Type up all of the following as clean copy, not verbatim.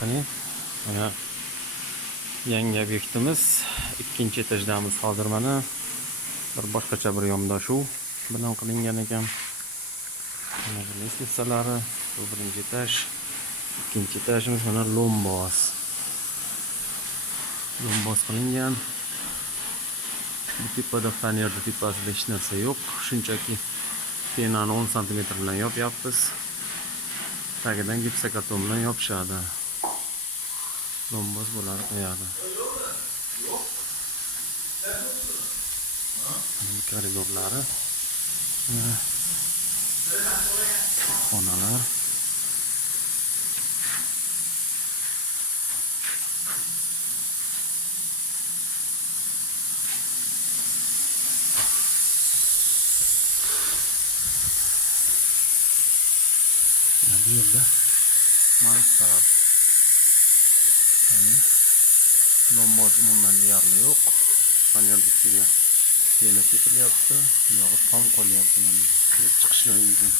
Qani, mana yangi obyektimiz, ikkinchi etajdamiz hozir. Mana bir boshqacha bir yondashuv bilan qilingan ekan. Mana bu lestnitsalari, bu birinchi etaj, ikkinchi etajimiz mana lombos. Lombos qilingan. Bu tepada fanerda tepasida hech narsa yo'q, shunchaki penani 10 sm bilan yopyapmiz. Tagidan gipsokarton bilan yopishadi. Lombos bular qo'yadi. Koridorlari, xonalar. Bu yerda mansard. Ya'ni lombos umuman deyarli yo'q. Faner ustiga pena sepilyapti, yog'i tom qolyapti. Mana chiqishlar ekan.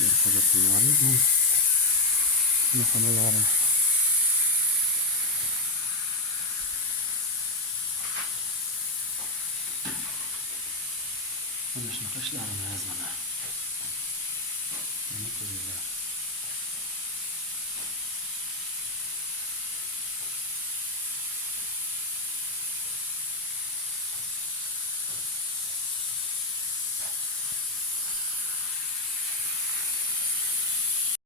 Yer hojatxonalari ekan. Xonalari. Mana shunaqa ishlarimiz mana. Mana ko'ringlar.